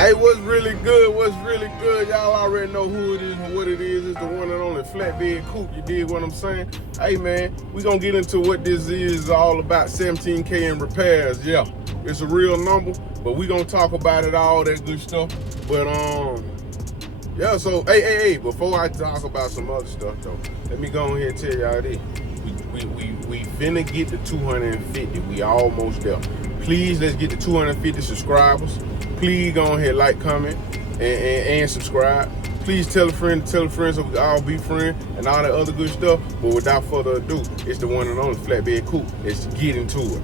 Hey, what's really good? What's really good? Y'all already know who it is and what it is. It's the one and only Flatbed Coop. You dig what I'm saying? Hey, man, we gonna get into what this is all about. 17K in repairs. Yeah, it's a real number, but we gonna talk about it, all that good stuff. But yeah. So hey, before I talk about some other stuff though, let me go ahead and tell y'all this. We finna get to 250. We almost there. Please, let's get to 250 subscribers. Please go ahead, like, comment, and subscribe. Please tell a friend so we can all be friends and all that other good stuff. But without further ado, it's the one and only Flatbed Coop. Let's get into it.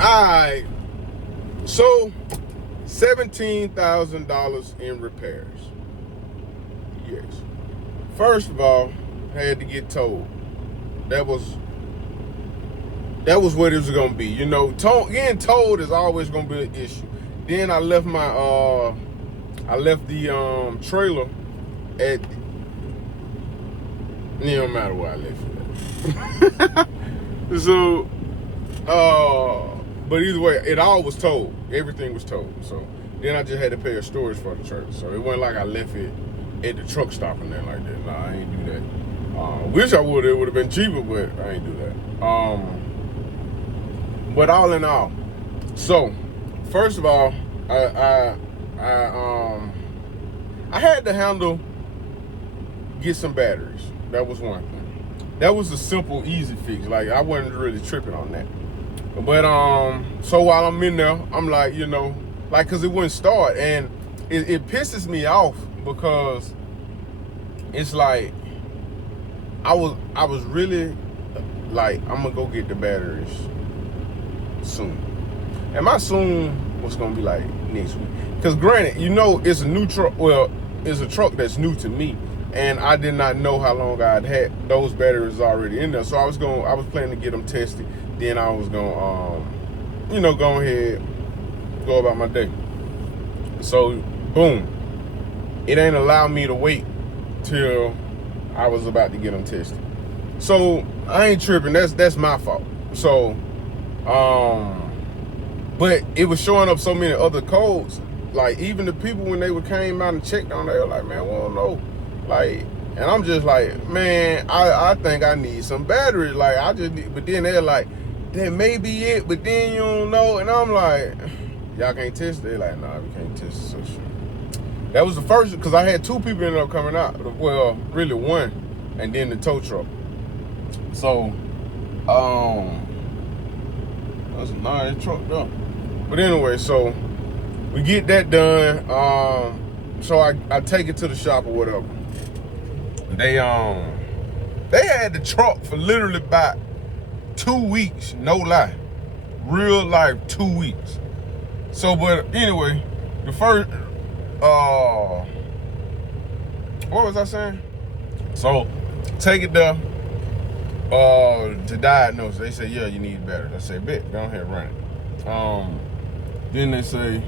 Alright, so $17,000 in repairs. Yes. First of all, I had to get told. That was what it was gonna be. You know, getting told is always gonna be an issue. Then I left the trailer at, it don't matter where I left it at. So but either way, it all was told. Everything was told. So then I just had to pay a storage for the church. So it wasn't like I left it at the truck stop and then like that. Nah, I ain't do that. Wish I would. It would have been cheaper, but I ain't do that. But all in all, so first of all, I had to get some batteries. That was one thing. That was a simple, easy fix. Like I wasn't really tripping on that. But so while I'm in there, I'm like, you know, like, cause it wouldn't start, and it pisses me off because it's like I was really like, I'm gonna go get the batteries soon, and my soon was gonna be like next week. Cause granted, you know, it's a new truck. Well, it's a truck that's new to me, and I did not know how long I'd had those batteries already in there. So I was planning to get them tested. Then I was gonna, you know, go ahead, go about my day. So, boom, it ain't allowed me to wait till I was about to get them tested. So I ain't tripping. That's my fault. So, but it was showing up so many other codes. Like even the people when they came out and checked on, they were like, man, we don't know, like. And I'm just like, man, I think I need some batteries. Like I just need, but then they're like, that may be it, but then you don't know. And I'm like, y'all can't test it? They're like, nah, we can't test it, so sure. That was the first, because I had two people ended up coming out. Well, really one, and then the tow truck. So, that's a nice truck though. But anyway, so we get that done. So I take it to the shop or whatever. They had the truck for literally about 2 weeks, no lie, real life 2 weeks. So, but anyway, the first, what was I saying? So, take it there, to diagnose. They say, yeah, you need batteries. I say, bet, go ahead, run it. Then they say,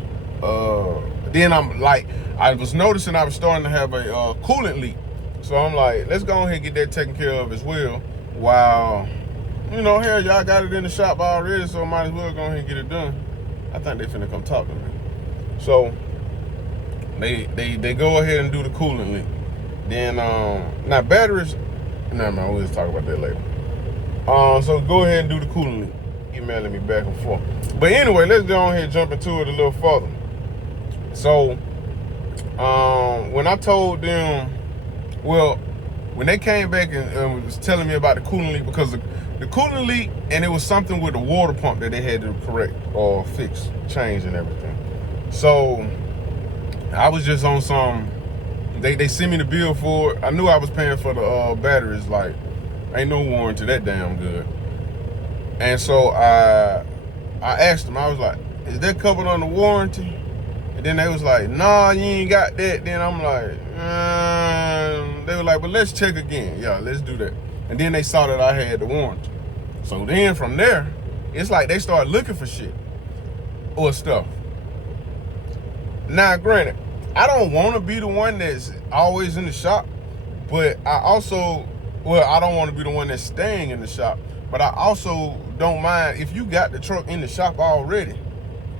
then I'm like, I was noticing I was starting to have a coolant leak. So I'm like, let's go ahead and get that taken care of as well. While, you know, hell, y'all got it in the shop already, so might as well go ahead and get it done. I think they finna come talk to me. So they go ahead and do the coolant leak. Then now batteries, never mind, we'll just talk about that later. So go ahead and do the coolant leak. Emailing me back and forth. But anyway, let's go ahead and jump into it a little further. So when I told them, well, when they came back and was telling me about the coolant leak, because the coolant leak, and it was something with the water pump that they had to correct or fix, change and everything. So I was just on some, they sent me the bill for it. I knew I was paying for the batteries, like ain't no warranty that damn good. And so I asked them, I was like, is that covered on the warranty? And then they was like, nah, you ain't got that. Then I'm like, they were like, but let's check again. Yeah, let's do that. And then they saw that I had the warranty. So then from there, it's like they started looking for shit or stuff. Now, granted, I don't want to be the one that's always in the shop, but I also, well, I don't want to be the one that's staying in the shop, but I also don't mind if you got the truck in the shop already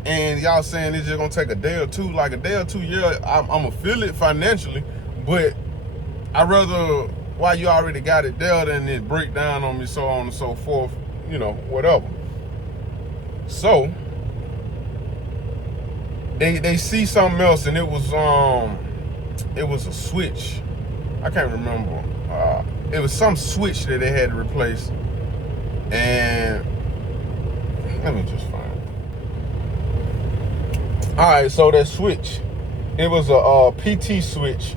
and y'all saying it's just gonna take a day or two, like a day or two, yeah, I'm gonna feel it financially, but I'd rather, while you already got it there, than it break down on me, so on and so forth, you know, whatever. So they see something else, and it was a switch. I can't remember. It was some switch that they had to replace, and let me just find it. All right, so that switch, it was a PT switch.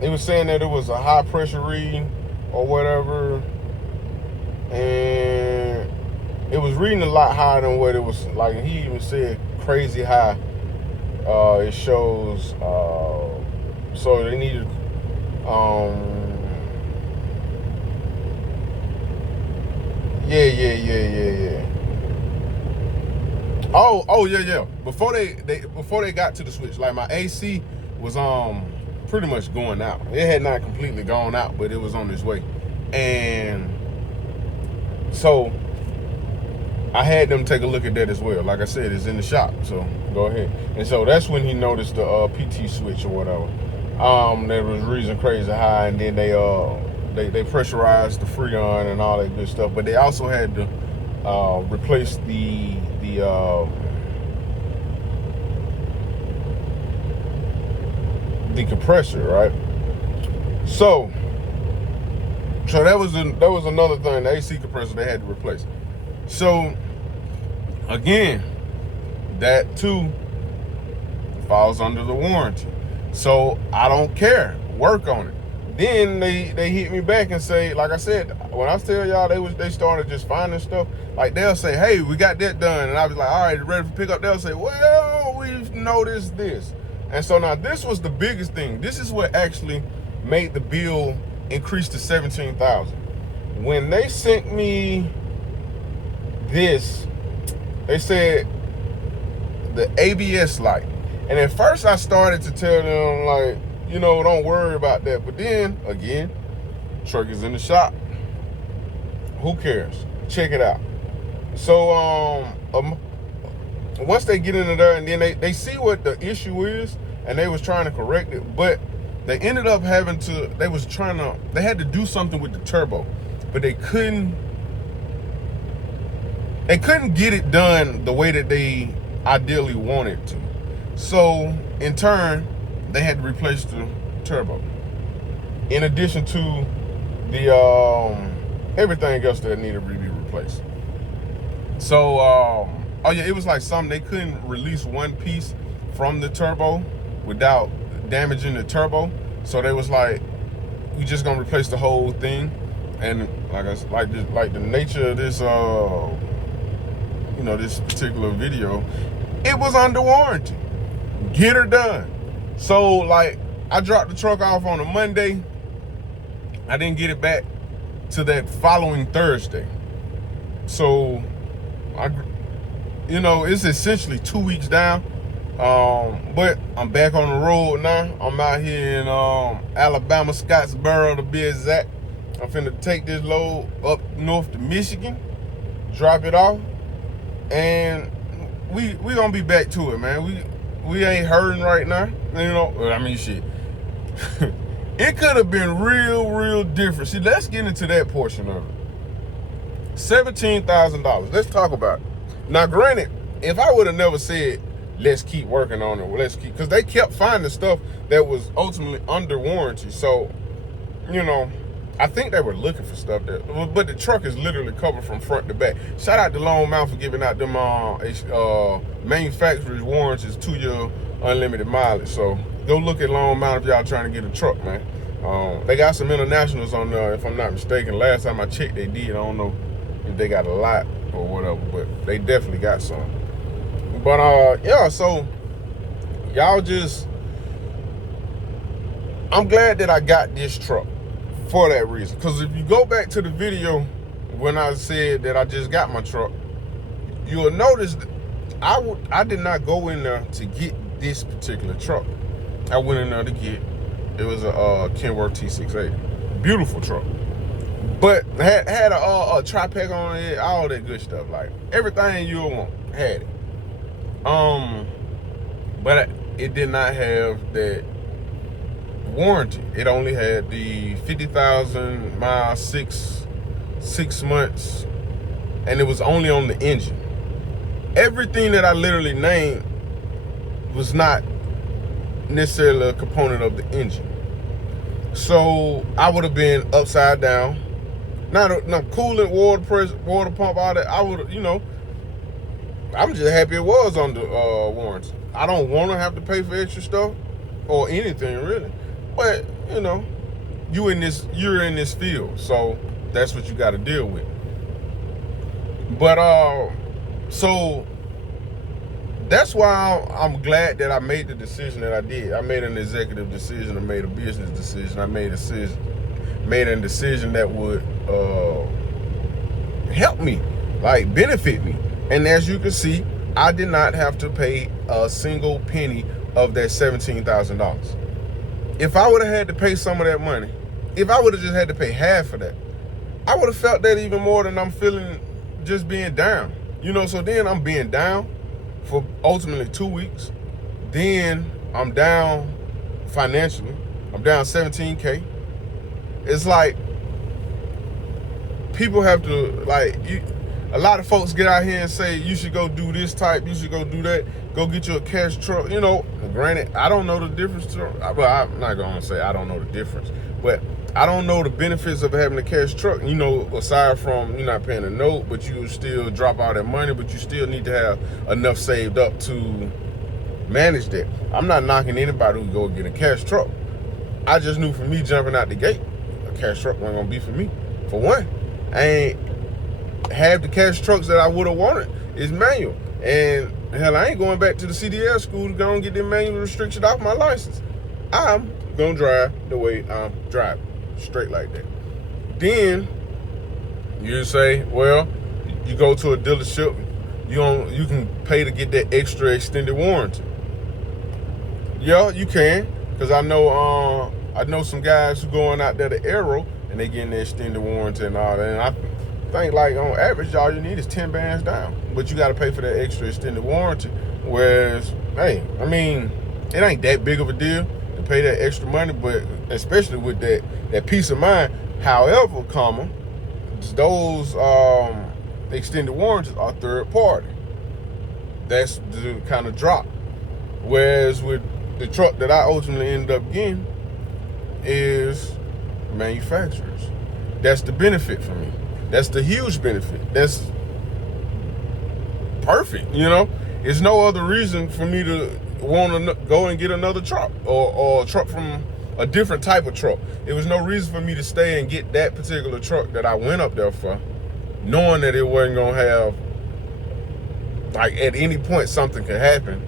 It was saying that it was a high pressure reading or whatever, and it was reading a lot higher than what it was like. He even said crazy high. It shows, so they needed, yeah. Oh yeah. Before they got to the switch, like my AC was pretty much going out. It had not completely gone out, but it was on its way. And so I had them take a look at that as well. Like I said, it's in the shop, so go ahead. And so that's when he noticed the PT switch or whatever. That was reason crazy high, and then they pressurized the Freon and all that good stuff. But they also had to replace the compressor, right? So that was another thing, the AC compressor they had to replace. So again, that too falls under the warranty. So I don't care. Work on it. Then they hit me back and say, like I said, when I tell y'all they started just finding stuff, like they'll say, hey, we got that done. And I was like, all right, ready for pickup? They'll say, well, we've noticed this. And so now this was the biggest thing. This is what actually made the bill increase to $17,000. When they sent me this, they said the ABS light. And at first I started to tell them, like, you know, don't worry about that. But then again, truck is in the shop. Who cares? Check it out. So once they get into there, and then they see what the issue is, and they was trying to correct it, but they ended up having to, they had to do something with the turbo, but they couldn't get it done the way that they ideally wanted to. So in turn, they had to replace the turbo, in addition to the everything else that needed to be replaced. So oh yeah, it was like something, they couldn't release one piece from the turbo without damaging the turbo. So they was like, we just gonna replace the whole thing. And like the nature of this this particular video, it was under warranty. Get her done. So like, I dropped the truck off on a Monday. I didn't get it back to that following Thursday. So it's essentially 2 weeks down. But I'm back on the road now. I'm out here in Alabama, Scottsboro to be exact. I'm finna take this load up north to Michigan, drop it off, and we gonna be back to it, man. We ain't hurting right now, shit. It could have been real different. See, let's get into that portion of it. $17,000. Let's talk about it. Now, granted, if I would have never said, let's keep working on it, because they kept finding stuff that was ultimately under warranty. So, I think they were looking for stuff but the truck is literally covered from front to back. Shout out to Lone Mountain for giving out them manufacturer's warranties, 2-year unlimited mileage. So go look at Lone Mountain if y'all trying to get a truck, man. They got some internationals on there, if I'm not mistaken. Last time I checked, they did. I don't know if they got a lot or whatever, but they definitely got some. But yeah, so y'all I'm glad that I got this truck for that reason. Because if you go back to the video when I said that I just got my truck, you'll notice that I did not go in there to get this particular truck. I went in there to get, it was a Kenworth T680. Beautiful truck. But had a tri-pack on it, all that good stuff. Like, everything you would want, had it. But it did not have that warranty. It only had the 50,000 miles, six months, and it was only on the engine. Everything that I literally named was not necessarily a component of the engine. So I would have been upside down. Now coolant, water pump, all that, I would, I'm just happy it was under warranty. I don't want to have to pay for extra stuff or anything really, but you're in this field, so that's what you got to deal with. But so that's why I'm glad that I made the decision that I did. I made an executive decision. I made a business decision. I made a decision that would help me, like benefit me. And as you can see, I did not have to pay a single penny of that $17,000. If I would have had to pay some of that money, if I would have just had to pay half of that, I would have felt that even more than I'm feeling just being down. So then I'm being down for ultimately 2 weeks. Then I'm down financially. I'm down 17K. It's like people have to, a lot of folks get out here and say, you should go do this type, you should go do that, go get you a cash truck. Granted, I don't know the difference. Well, I'm not going to say I don't know the difference, but I don't know the benefits of having a cash truck. Aside from you're not paying a note, but you still drop all that money, but you still need to have enough saved up to manage that. I'm not knocking anybody who go get a cash truck. I just knew for me jumping out the gate, a cash truck wasn't gonna be for me. For one, I ain't have the cash trucks that I would have wanted. Is manual, and hell, I ain't going back to the CDL school to go and get them manual restrictions off my license. I'm gonna drive the way I'm driving, straight like that. Then you say, well, you go to a dealership, you can pay to get that extra extended warranty. Yeah, you can, because I know some guys who going out there to Aero and they getting the extended warranty and all that. And I think on average, all you need is 10 bands down, but you got to pay for that extra extended warranty. Whereas, hey, it ain't that big of a deal to pay that extra money, but especially with that peace of mind. However, those extended warranties are third party. That's the kind of drop. Whereas with the truck that I ultimately ended up getting is manufacturers. That's the benefit for me. That's the huge benefit. That's perfect, There's no other reason for me to want to go and get another truck or a truck from a different type of truck. There was no reason for me to stay and get that particular truck that I went up there for, knowing that it wasn't going to have, at any point something could happen,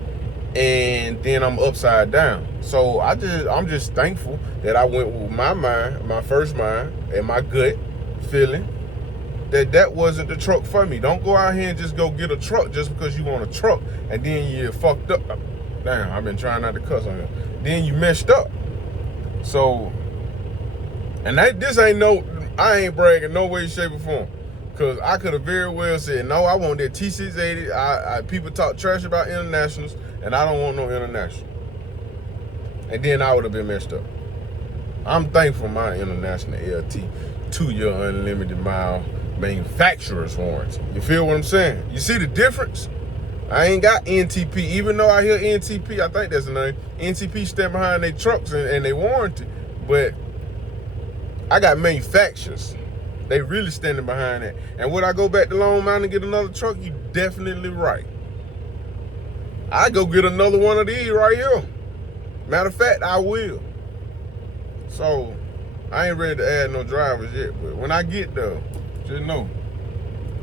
and then I'm upside down. So I'm just thankful that I went with my mind, my first mind, and my gut feeling that wasn't the truck for me. Don't go out here and just go get a truck just because you want a truck and then you're fucked up. Damn, I've been trying not to cuss on here. Then you messed up. So, and this ain't I ain't bragging no way, shape, or form. Because I could have very well said, no, I want that T680. People talk trash about internationals, and I don't want no international. And then I would have been messed up. I'm thankful for my international LT 2-year unlimited mile manufacturer's warranty. You feel what I'm saying? You see the difference? I ain't got NTP, even though I hear NTP, I think that's the name. NTP stand behind their trucks and they warranty, but I got manufacturers. They really standing behind that. And would I go back to Long Mountain and get another truck? You definitely right. I go get another one of these right here. Matter of fact, I will. So I ain't ready to add no drivers yet, but when I get there, just know,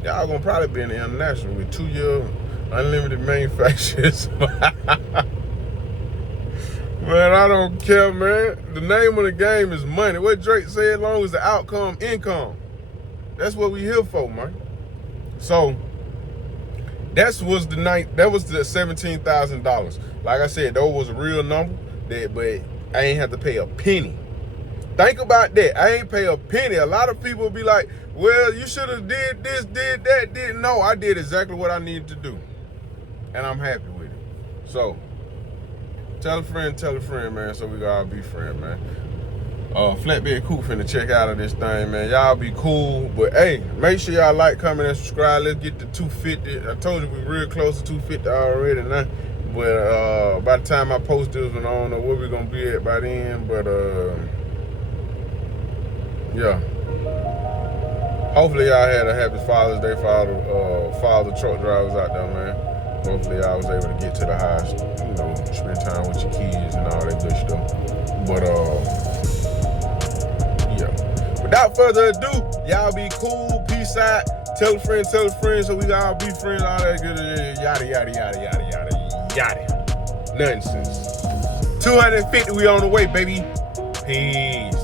y'all gonna probably be in the international with 2-year unlimited manufacturers. Man, I don't care, man. The name of the game is money. What Drake said, as long as the outcome, income. That's what we here for, man. So that was the $17,000. Like I said, those was a real number, but I ain't have to pay a penny. Think about that. I ain't pay a penny. A lot of people be like, well, you should have did this, did that, didn't. No, I did exactly what I needed to do. And I'm happy with it. So, tell a friend, man, so we gotta be friends, man. Flatbed Coop finna check out of this thing, man. Y'all be cool, but hey, make sure y'all like, comment, and subscribe. Let's get to 250. I told you we real close to 250 already now. But by the time I post this one, I don't know where we're gonna be at by then, but yeah. Hopefully y'all had a happy Father's Day for all the truck drivers out there, man. Hopefully y'all was able to get to the house, you know, spend time with your kids and all that good stuff. But yeah. Without further ado, y'all be cool, peace out, tell a friend, so we all be friends, all that good yada yada yada yada yada yada. Nonsense. 250, we on the way, baby. Peace.